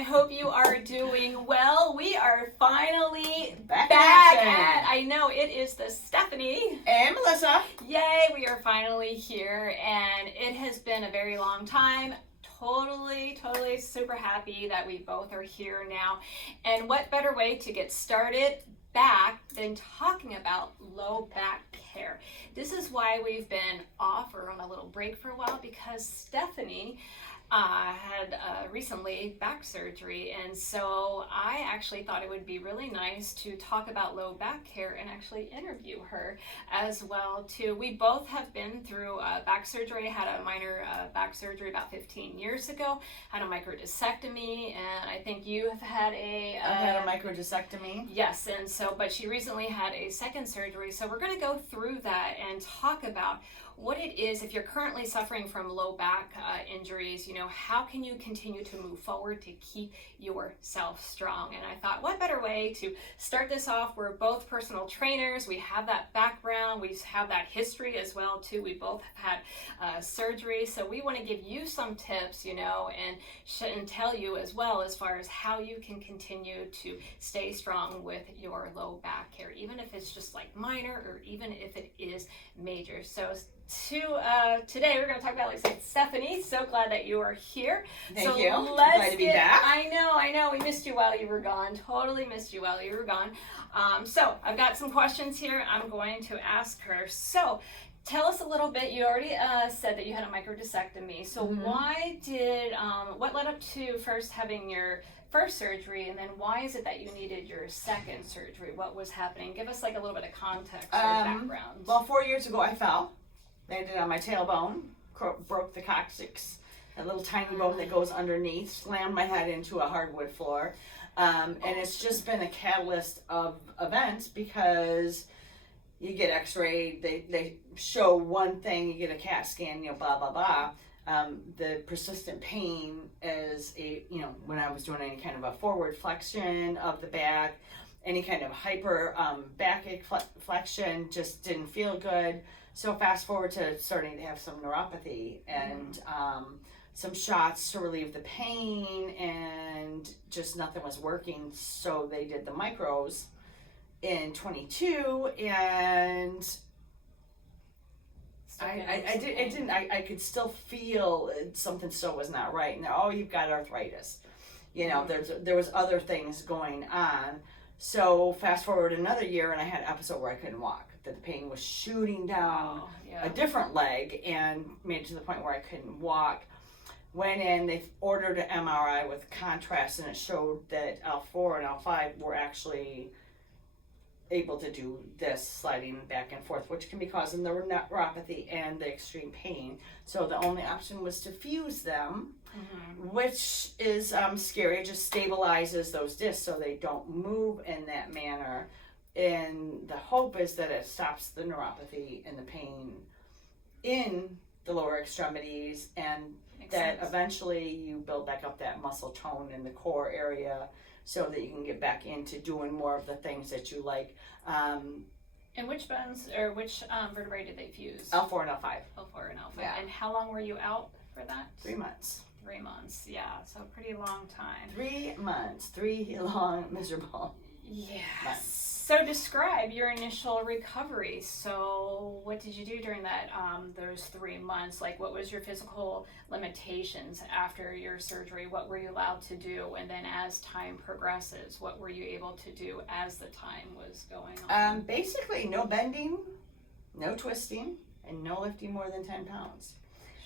I hope you are doing well. We are finally Back at, I know, it is the Stephanie. And Melissa. Yay, we are finally here, and it has been a very long time. Totally super happy that we both are here now. And what better way to get started back than talking about low back care. This is why we've been off or on a little break for a while, because Stephanie had recently back surgery, and so I actually thought it would be really nice to talk about low back care and actually interview her as well too. We both have been through back surgery. I had a minor back surgery about 15 years ago, had a microdiscectomy, and I think you have had a... I had a microdiscectomy. Yes, and so, but she recently had a second surgery, so we're going to go through that and talk about what it is if you're currently suffering from low back injuries. You know, how can you continue to move forward to keep yourself strong? And I thought, what better way to start this off? We're both personal trainers. We have that background. We have that history as well too. We both have had surgery, so we want to give you some tips, you know, and tell you as well as far as how you can continue to stay strong with your low back care, even if it's just like minor or even if it is major. So today we're going to talk about, like I said, Stephanie. So glad that you are here. Thank you. Glad to be back. I know. We missed you while you were gone. Totally missed you while you were gone. So I've got some questions here I'm going to ask her. So tell us a little bit. You already said that you had a microdiscectomy. So why did, what led up to first having your first surgery, and then why is it that you needed your second surgery? What was happening? Give us like a little bit of context or background. Well, 4 years ago I fell. Landed on my tailbone, broke the coccyx, a little tiny bone that goes underneath, slammed my head into a hardwood floor. And it's just been a catalyst of events, because you get x-rayed, they show one thing, you get a CAT scan, you know, blah, blah, blah. The persistent pain is when I was doing any kind of a forward flexion of the back, any kind of hyper back flexion, just didn't feel good. So fast forward to starting to have some neuropathy and some shots to relieve the pain, and just nothing was working. So they did the micros in 22, and I could still feel something still was not right. And you've got arthritis. You know, there was other things going on. So fast forward another year, and I had an episode where I couldn't walk. That the pain was shooting down a different leg and made it to the point where I couldn't walk. Went in, they ordered an MRI with contrast, and it showed that L4 and L5 were actually able to do this sliding back and forth, which can be causing the neuropathy and the extreme pain. So the only option was to fuse them, which is scary. It just stabilizes those discs so they don't move in that manner. And the hope is that it stops the neuropathy and the pain in the lower extremities, and that eventually you build back up that muscle tone in the core area so that you can get back into doing more of the things that you like. And which bones or which vertebrae did they fuse? L4 and L5. L4 and L5. Yeah. And how long were you out for that? 3 months. 3 months, yeah. So a pretty long time. 3 months. 3 long, miserable. Yes. So describe your initial recovery. So what did you do during that those 3 months? Like, what was your physical limitations after your surgery? What were you allowed to do? And then as time progresses, what were you able to do as the time was going on? Basically, no bending, no twisting, and no lifting more than 10 pounds.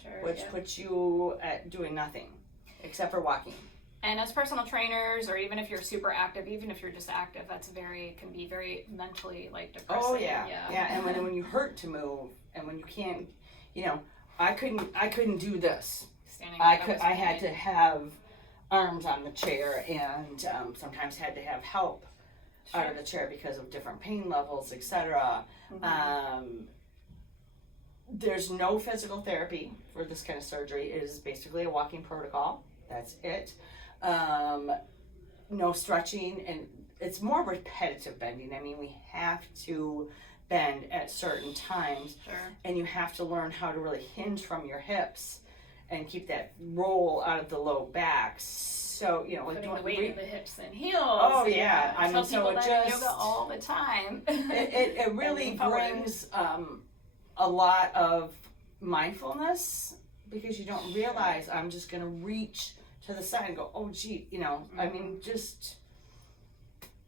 Sure. Which puts you at doing nothing except for walking. And as personal trainers, or even if you're super active, even if you're just active, can be very mentally depressing. Oh yeah. And when you hurt to move, and when you can't, I couldn't do this. I had to have arms on the chair, and sometimes had to have help out of the chair because of different pain levels, etc. There's no physical therapy for this kind of surgery. It is basically a walking protocol. That's it. No stretching, and it's more repetitive bending. I mean, we have to bend at certain times, and you have to learn how to really hinge from your hips and keep that roll out of the low back so, you know, like putting the weight in the hips and heels. Oh yeah, I mean, tell people so it that in just yoga all the time. it really brings a lot of mindfulness, because you don't realize I'm just gonna reach to the side and go, oh gee, you know, I mean, just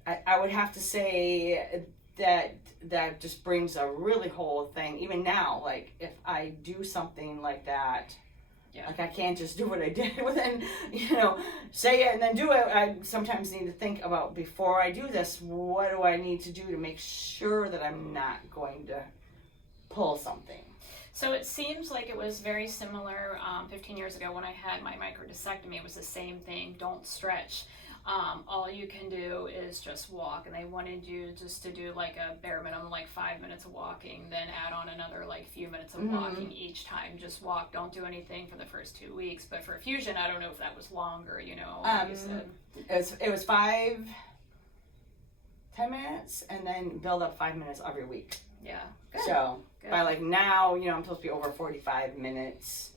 I would have to say that just brings a really whole thing. Even now, like if I do something like that, like I can't just do what I did within, you know, say it and then do it. I sometimes need to think about, before I do this, what do I need to do to make sure that I'm not going to pull something. So it seems like it was very similar 15 years ago when I had my microdiscectomy. It was the same thing. Don't stretch. All you can do is just walk, and they wanted you just to do like a bare minimum, like 5 minutes of walking, then add on another like few minutes of walking each time. Just walk. Don't do anything for the first 2 weeks. But for fusion, I don't know if that was longer. You know, like you said. It was 5-10 minutes, and then build up 5 minutes every week. Yeah. Good. So by like now, you know, I'm supposed to be over 45 minutes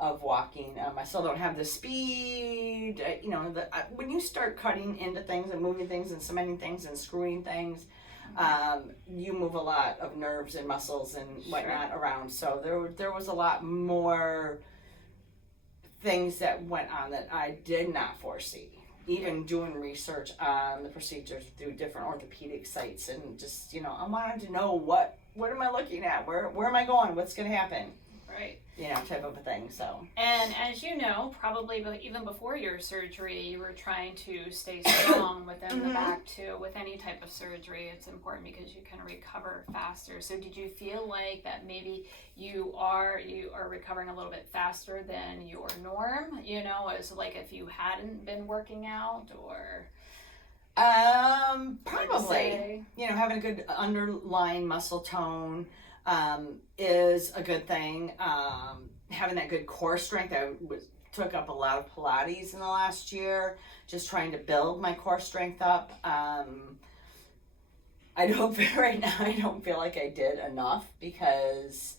of walking. I still don't have the speed. You know, when you start cutting into things and moving things and cementing things and screwing things, you move a lot of nerves and muscles and whatnot around. So there was a lot more things that went on that I did not foresee. Even doing research on the procedures through different orthopedic sites, and just, you know, I wanted to know what am I looking at? Where am I going? What's going to happen? Right. You know, type of a thing. So. And as you know, probably even before your surgery, you were trying to stay strong within the back too. With any type of surgery, it's important because you can recover faster. So did you feel like that maybe you are recovering a little bit faster than your norm? You know, as like if you hadn't been working out, or probably, you know, having a good underlying muscle tone is a good thing. Having that good core strength. I took up a lot of Pilates in the last year, just trying to build my core strength up. Right now I don't feel like I did enough, because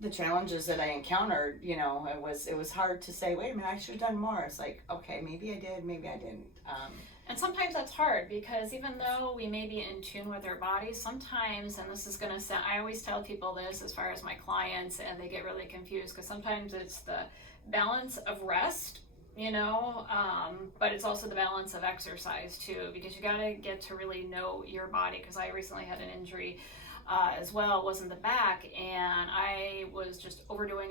the challenges that I encountered, you know, it was hard to say, wait a minute, I should have done more. It's like, okay, maybe I did, maybe I didn't. And sometimes that's hard, because even though we may be in tune with our bodies, sometimes, and this is going to sound, I always tell people this as far as my clients, and they get really confused, because sometimes it's the balance of rest, you know, but it's also the balance of exercise too, because you got to get to really know your body. Because I recently had an injury as well, was in the back, and I was just overdoing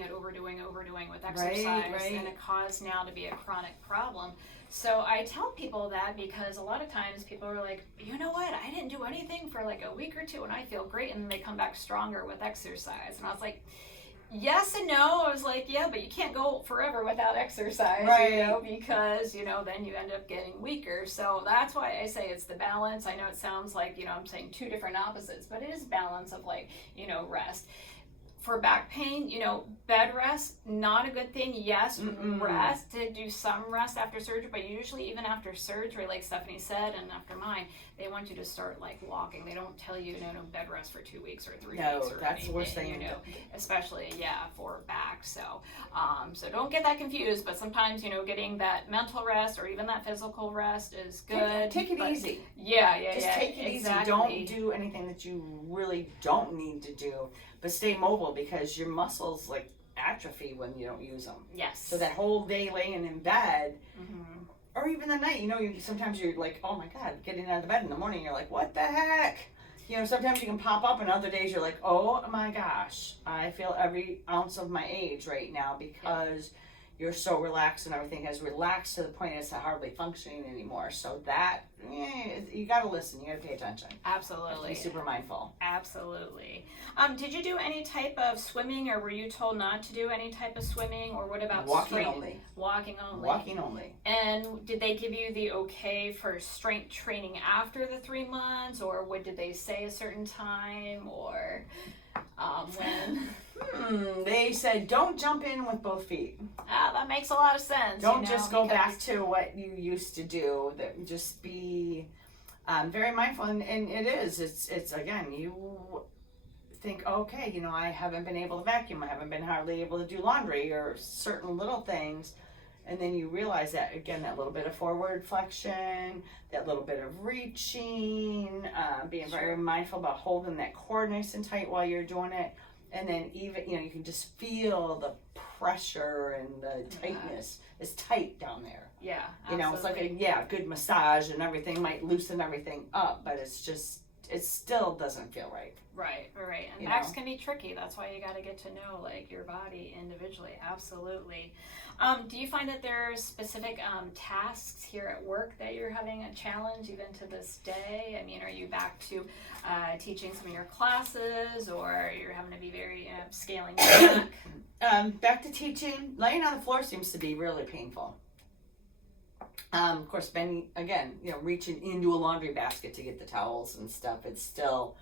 with exercise, and it caused now to be a chronic problem. So I tell people that, because a lot of times people are like, you know what, I didn't do anything for like a week or two and I feel great, and then they come back stronger with exercise. And I was like, yes and no. I was like, yeah, but you can't go forever without exercise, you know, because, you know, then you end up getting weaker. So that's why I say it's the balance. I know it sounds like, you know, I'm saying two different opposites, but it is balance of, like, you know, rest. For back pain, you know, bed rest, not a good thing. Yes, rest, to do some rest after surgery, but usually even after surgery, like Stephanie said, and after mine, they want you to start like walking. They don't tell you, no bed rest for 2 weeks or 3 weeks or that's anything, the worst thing, you know, especially, for back. So, so don't get that confused, but sometimes, you know, getting that mental rest or even that physical rest is good. Take it easy. Just take it easy. Don't do anything that you really don't need to do, but stay mobile, because your muscles like atrophy when you don't use them. Yes. So that whole day laying in bed, or even the night, you know, sometimes you're like, oh my God, getting out of the bed in the morning, you're like, what the heck? You know, sometimes you can pop up, and other days you're like, oh my gosh, I feel every ounce of my age right now, because you're so relaxed, and everything has relaxed to the point it's not hardly functioning anymore. So that, you got to listen. You got to pay attention. Absolutely. Be super mindful. Absolutely. Did you do any type of swimming, or were you told not to do any type of swimming, or what about walking only? Walking only. Walking only. And did they give you the okay for strength training after the 3 months, or did they say a certain time, or when? They said don't jump in with both feet. That makes a lot of sense. Don't just go back to what you used to do. That just be very mindful, and it is. It's again, you think, okay, you know, I haven't been able to vacuum, I haven't been hardly able to do laundry, or certain little things. And then you realize that, again, that little bit of forward flexion, that little bit of reaching, being very mindful about holding that core nice and tight while you're doing it. And then even, you can just feel the pressure and the tightness. It's tight down there. Yeah, It's like a good massage, and everything might loosen everything up, but it still doesn't feel right. Right. And backs can be tricky. That's why you got to get to know like your body individually. Absolutely. Do you find that there's specific tasks here at work that you're having a challenge even to this day? I mean, are you back to teaching some of your classes, or you're having to be very scaling back? Back to teaching. Laying on the floor seems to be really painful. Of course, bending again, reaching into a laundry basket to get the towels and stuff. It's still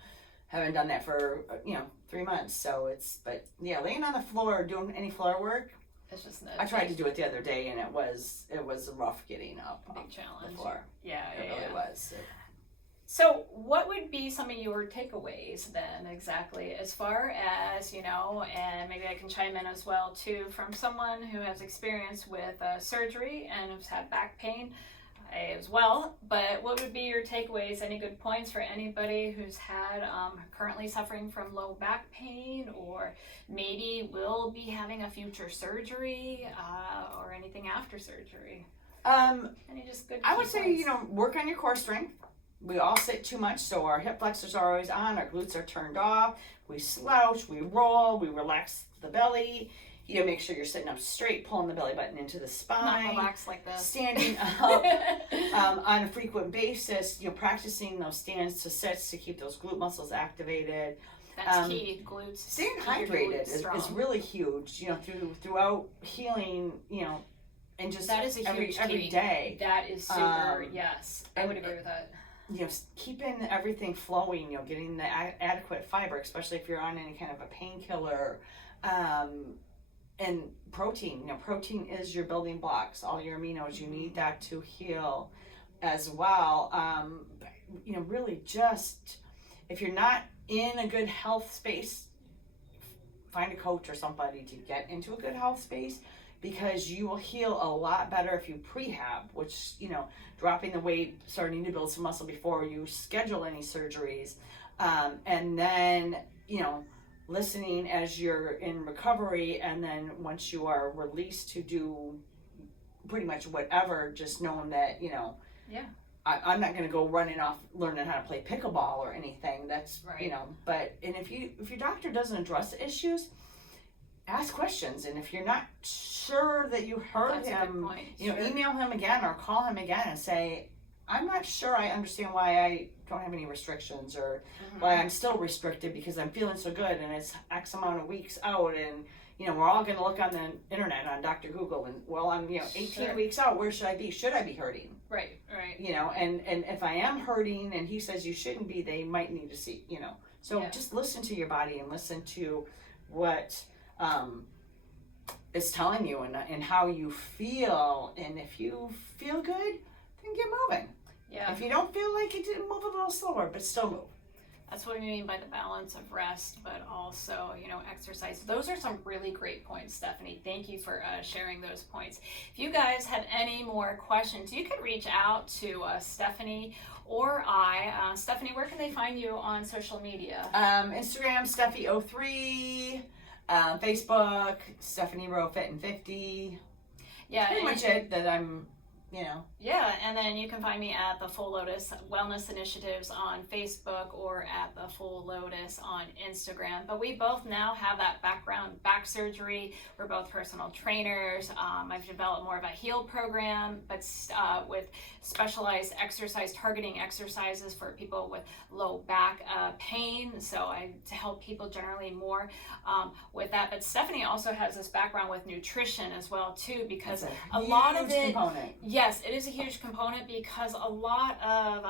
haven't done that for 3 months. So laying on the floor doing any floor work. It's just I tried to do it the other day, and it was rough getting up. Big challenge. The floor. Yeah, it really was. So what would be some of your takeaways then exactly, as far as, and maybe I can chime in as well too, from someone who has experience with surgery and has had back pain as well, but what would be your takeaways, any good points for anybody who's had currently suffering from low back pain, or maybe will be having a future surgery or anything after surgery? Any just good I would say, points? work on your core strength. We all sit too much, so our hip flexors are always on, our glutes are turned off, we slouch, we roll, we relax the belly. Make sure you're sitting up straight, pulling the belly button into the spine. Not relax like this. Standing up on a frequent basis, practicing those stands to sits to keep those glute muscles activated. That's key, glutes. Staying hydrated is really huge, throughout healing, and just that is a huge every key. day. That is super, yes. I would agree with that. Keeping everything flowing, getting the adequate fiber, especially if you're on any kind of a painkiller, and protein. Protein is your building blocks. All your aminos, you need that to heal as well. Really just, if you're not in a good health space, find a coach or somebody to get into a good health space, because you will heal a lot better if you prehab, which, dropping the weight, starting to build some muscle before you schedule any surgeries, and then, listening as you're in recovery, and then once you are released to do pretty much whatever, just knowing that, I'm not going to go running off learning how to play pickleball or anything. That's right. But if your doctor doesn't address the issues, ask questions. And if you're not sure that you heard That's him, sure. Email him again or call him again and say, I'm not sure I understand why I don't have any restrictions, or why I'm still restricted because I'm feeling so good and it's X amount of weeks out, and we're all going to look on the internet on Dr. Google, and I'm 18 weeks out, where should I be? Should I be hurting? Right. And if I am hurting and he says you shouldn't be, they might need to see, So just listen to your body and listen to what is telling you, and how you feel, and if you feel good, then get moving. Yeah. If you don't feel like it, move a little slower, but still move. That's what we mean by the balance of rest, but also, exercise. Those are some really great points, Stephanie. Thank you for sharing those points. If you guys have any more questions, you can reach out to Stephanie or I. Stephanie, where can they find you on social media? Instagram, Steffi03, Facebook, Stephanie Rowe Fit and 50. Yeah, pretty much it that I'm. Yeah, and then you can find me at the Full Lotus Wellness Initiatives on Facebook, or at the Full Lotus on Instagram. But we both now have that background, back surgery. We're both personal trainers. I've developed more of a heal program, but with specialized exercise, targeting exercises for people with low back pain. So I to help people generally more with that. But Stephanie also has this background with nutrition as well too, because a lot of it. Component. Yes, it is a huge component, because a lot of,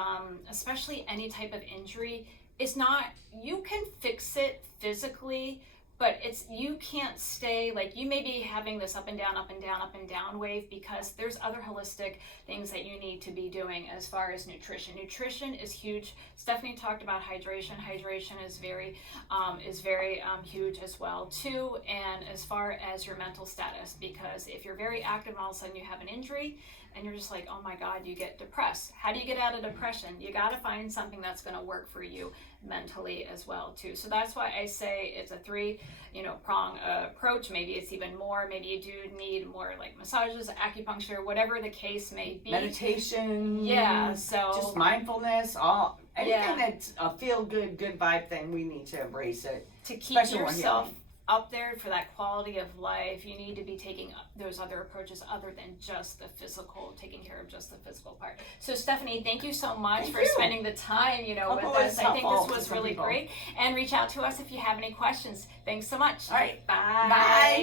especially any type of injury, is not, you can fix it physically, but but you can't stay, like, you may be having this up and down, up and down, up and down wave, because there's other holistic things that you need to be doing as far as nutrition. Nutrition is huge. Stephanie talked about hydration. Hydration is very huge as well too. And as far as your mental status, because if you're very active and all of a sudden you have an injury and you're just like, oh my God, you get depressed. How do you get out of depression? You got to find something that's going to work for you mentally as well too. So that's why I say it's a prong approach. Maybe it's even more. Maybe you do need more, like massages, acupuncture, whatever the case may be. Meditation. Yeah. So just mindfulness. Anything that's a feel good vibe thing, we need to embrace it. To keep yourself up there for that quality of life, you need to be taking those other approaches other than just the physical, taking care of just the physical part. So Stephanie, thank you so much for spending the time, with us. I think this was really great. And reach out to us if you have any questions. Thanks so much. All right. Bye. Bye.